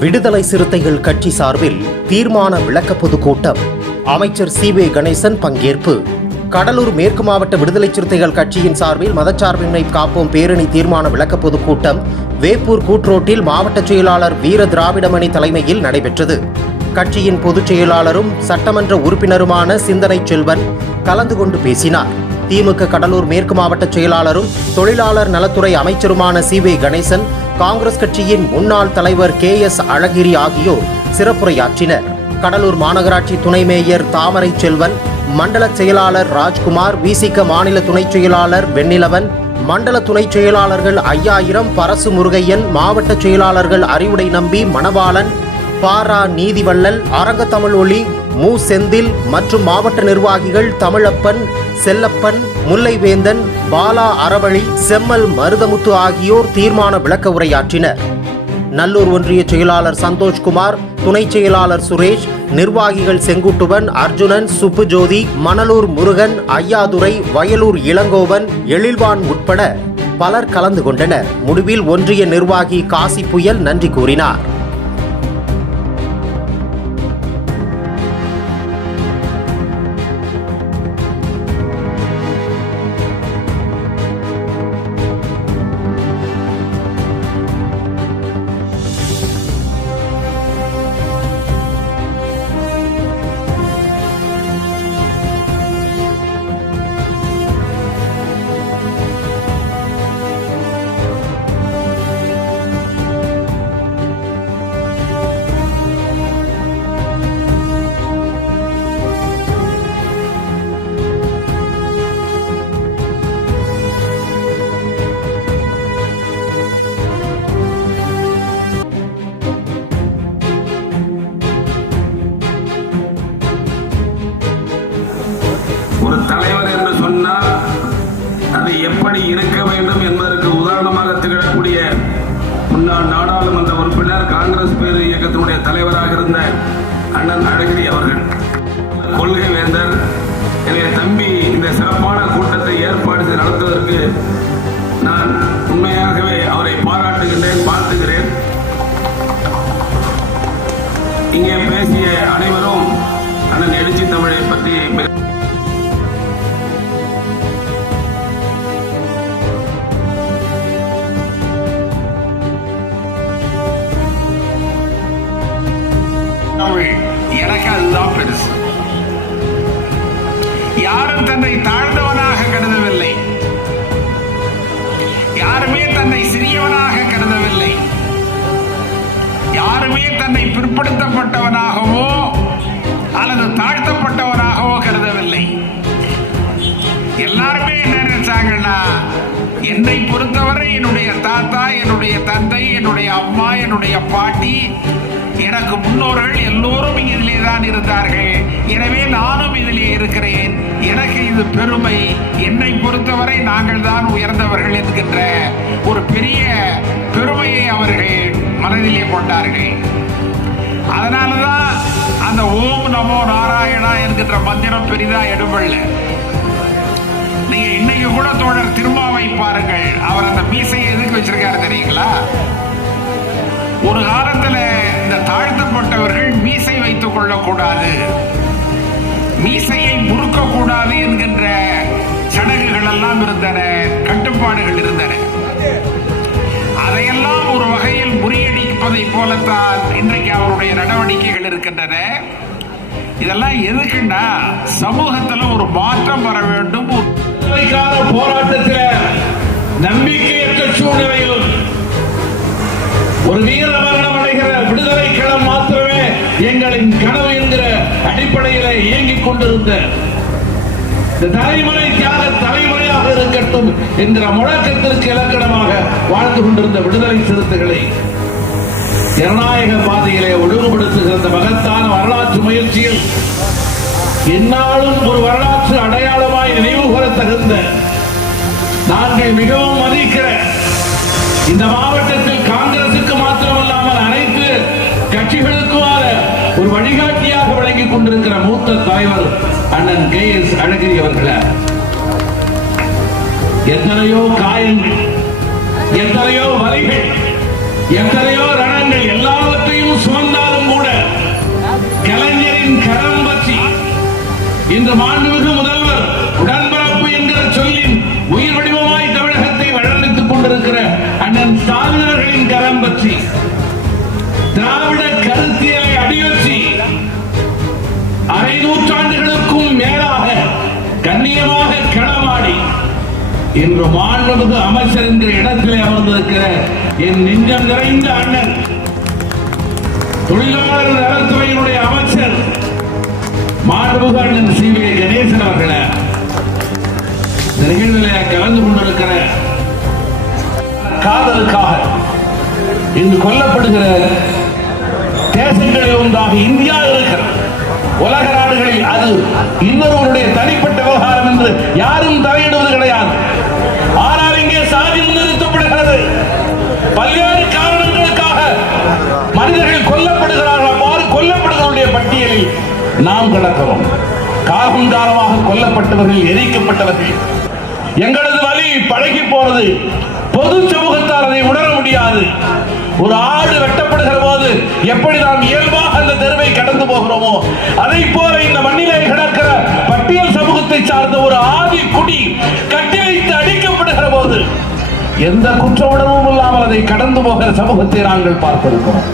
விடுதலை சிறுத்தைகள் கட்சி சார்பில் தீர்மான விளக்க பொதுக்கூட்டம். அமைச்சர் சி.வே. கணேசன் பங்கேற்பு. கடலூர் மேற்கு மாவட்ட விடுதலை சிறுத்தைகள் கட்சியின் சார்பில் மதச்சார்பின்மை காப்போம் பேரணி தீர்மான விளக்க பொதுக்கூட்டம் வேப்பூர் கூட்ரோட்டில் மாவட்ட செயலாளர் வீர திராவிடமணி தலைமையில் நடைபெற்றது. கட்சியின் பொதுச் செயலாளரும் சட்டமன்ற உறுப்பினருமான சிந்தனை செல்வன் கலந்து கொண்டு பேசினார். திமுக கடலூர் மேற்கு மாவட்ட செயலாளரும் தொழிலாளர் நலத்துறை அமைச்சருமான சி.வே. கணேசன், காங்கிரஸ் கட்சியின் முன்னாள் தலைவர் கே.எஸ். அழகிரி ஆகியோர் சிறப்புரையாற்றினர். கடலூர் மாநகராட்சி துணை மேயர் தாமரை செல்வன், மண்டல செயலாளர் ராஜ்குமார், விசிக மாநில துணைச் செயலாளர் வெண்ணிலவன், மண்டல துணைச் செயலாளர்கள் 5000, பரசு முருகையன், மாவட்ட செயலாளர்கள் அறிவுடை நம்பி, மணவாளன், பாரா நீதிவள்ளல், அரங்க தமிழ் ஒளி, மு செந்தில் மற்றும் மாவட்ட நிர்வாகிகள் தமிழப்பன், செல்லப்பன், முல்லைவேந்தன், பாலா அறவழி, செம்மல் மருதமுத்து ஆகியோர் தீர்மான விளக்க உரையாற்றினர். நல்லூர் ஒன்றிய செயலாளர் சந்தோஷ்குமார், துணை செயலாளர் சுரேஷ், நிர்வாகிகள் செங்குட்டுவன், அர்ஜுனன், சுப்புஜோதி, மணலூர் முருகன், ஐயாதுரை, வயலூர் இளங்கோவன், எழில்வான் உட்பட பலர் கலந்து கொண்டனர். முடிவில் ஒன்றிய நிர்வாகி காசி புயல் நன்றி கூறினார். ஒரு தலைவர் என்று சொன்னால் அது எப்படி இருக்க வேண்டும் என்பதற்கு உதாரணமாக திகழக்கூடிய முன்னாள் நாடாளுமன்ற உறுப்பினர், காங்கிரஸ் பேர் இயக்கத்தினுடைய தலைவராக இருந்த அண்ணன் அழகிரி அவர்கள் கொள்கை வேந்தர். எனவே தம்பி இந்த சிறப்பான கூட்டத்தை ஏற்பாடு செய்து நடத்துவதற்கு நான் உண்மையாகவே அவரை பாராட்டுகின்றேன், வாழ்த்துகிறேன். இங்கே பேசிய அனைவரும் அண்ணன் எழுச்சி தமிழை பற்றி எனக்கு அதுதான் பெருசு. யாரும் தன்னை தாழ்ந்தவனாக கருதவில்லை, யாருமே தன்னை சிறியவனாக கருதவில்லை, யாருமே தன்னை பிற்படுத்தப்பட்டவனாகவோ அல்லது தாழ்த்தப்பட்டவனாகவோ கருதவில்லை. எல்லாருமே என்ன நினைச்சாங்கன்னா, என்னை பொறுத்தவரை என்னுடைய தாத்தா, என்னுடைய தந்தை, என்னுடைய அம்மா, என்னுடைய பாட்டி, எனக்கு முன்னோர்கள் எல்லோரும் இதிலே தான் இருந்தார்கள், எனவே நானும் இதிலே இருக்கிறேன், எனக்கு இது பெருமை, என்னை பொறுத்தவரை நாங்கள் தான் உயர்ந்தவர்கள் என்கின்ற ஒரு பெரிய பெருமையை அவர்கள் மனதிலே கொண்டார்கள். அதனாலதான் அந்த ஓம் நமோ நாராயணா என்கின்ற மந்திரம் பெரிதா எடுபடல. நீங்க இன்னைக்கு கூட தோழர் திருமாவை பாருங்கள், அவர் அந்த மீசையை எதுக்கு வச்சிருக்காரு தெரியுங்களா? ஒரு காலத்துல இந்த தாழ்த்தப்பட்டவர்கள் மீசை வைத்துக் கொள்ளக்கூடாது, மீசையை முறுக்க கூடாது என்கின்ற சடங்குகள் எல்லாம் இருந்தன, கட்டுப்பாடுகள் இருந்தன. அதையெல்லாம் ஒரு வகையில் முறியடிப்பதை போலத்தான் இன்றைக்கு அவருடைய நடவடிக்கைகள் இருக்கின்றன. இதெல்லாம் எதுக்குன்னா, சமூகத்துல ஒரு மாற்றம் வர வேண்டும். போராட்டத்தில் நம்பிக்கையற்ற சூழ்நிலையிலும் ஒரு வீர மரணம் அடைகிற விடுதலை களம் மாத்திரமே எங்களின் கனவு என்கிற அடிப்படையில இயங்கிக் கொண்டிருந்த இந்த தலைமுறை தியாக தலைமுறையாக இருக்கட்டும் என்கிற முழக்கத்திற்கு இலக்கணமாக வாழ்ந்து கொண்டிருந்த விடுதலை சிறுத்தைகளை ஜனநாயக பாதையிலே ஒழுங்குபடுத்துகிற இந்த மகத்தான வரலாற்று முயற்சியில் என்னாலும் ஒரு வரலாற்று அடையாளமாய் நினைவுகூர தகுந்த, நாங்கள் மிகவும் மதிக்கிற இந்த மாவட்டத்தில் காங்கிரசுக்கு மாத்திரமல்லாமல் அனைத்து கட்சிகளுக்குமான ஒரு வழிகாட்டியாக வழங்கிக் கொண்டிருக்கிற மூத்த தலைவர் அண்ணன் கே.எஸ். அழகிரி அவர்களே, எத்தனையோ காயங்கள், எத்தனையோ வலிகள், எத்தனையோ ரணங்கள் எல்லாவற்றையும் இந்த மாண்புமிகு முதல்வர் உடன்பிறப்பு என்கிற சொல்லின் உயிர் வடிவமாய் தமிழகத்தை வளர்த்துக் கொண்டிருக்கிற அண்ணன் ஸ்டாலின் அவர்களின் கரம் பற்றி திராவிட கருத்தியலை அடியொற்றி அரை நூற்றாண்டுகளுக்கும் மேலாக கண்ணியமாக களமாடி இன்று மாண்புமிகு அமைச்சர் என்கிற இடத்திலே அமர்ந்திருக்கிற என் நெஞ்சம் நிறைந்த அண்ணன் தொழிலாளர் நலத்துறையினுடைய அமைச்சர் மாண்புமிகு அண்ணன் சிவே கணேசன் அவர்களே, நிகழ்வில் கலந்து கொண்டிருக்கிற காதலுக்காக இன்று கொல்லப்படுகிற தேசங்களில் ஒன்றாக இந்தியா இருக்கிறது. உலக நாடுகளில் அது இன்னொருவருடைய தனிப்பட்ட விவகாரம் என்று யாரும் தலையிடுவது கிடையாது. ஆனால் இங்கே சாதி முன்னிறுத்தப்படுகிறது. பல்வேறு காரணங்களுக்காக மனிதர்கள் கொல்லப்படுகிறார்கள். அவ்வாறு கொல்லப்படுவதனுடைய பட்டியலில் நாம் கிடக்கிறோம். காலம் காலமாக கொல்லப்பட்டவர்கள், எரிக்கப்பட்டவர்கள். எங்களது வலி பழகி போனது. பொது சமூகத்தால் அதை உணர முடியாது. ஒரு ஆடு வெட்டப்படுகிற போது எப்படி நாம் இயல்பாக அந்த தெருவை கடந்து போகிறோமோ, அதை போல இந்த மண்ணிலே கிடக்கிற பட்டியல் சமூகத்தை சார்ந்த ஒரு ஆதி குடி கட்டி வைத்து அடிக்கப்படுகிற போது எந்த குற்ற உணர்வும் இல்லாமல் அதை கடந்து போகிற சமூகத்தை நாங்கள் பார்த்திருக்கிறோம்.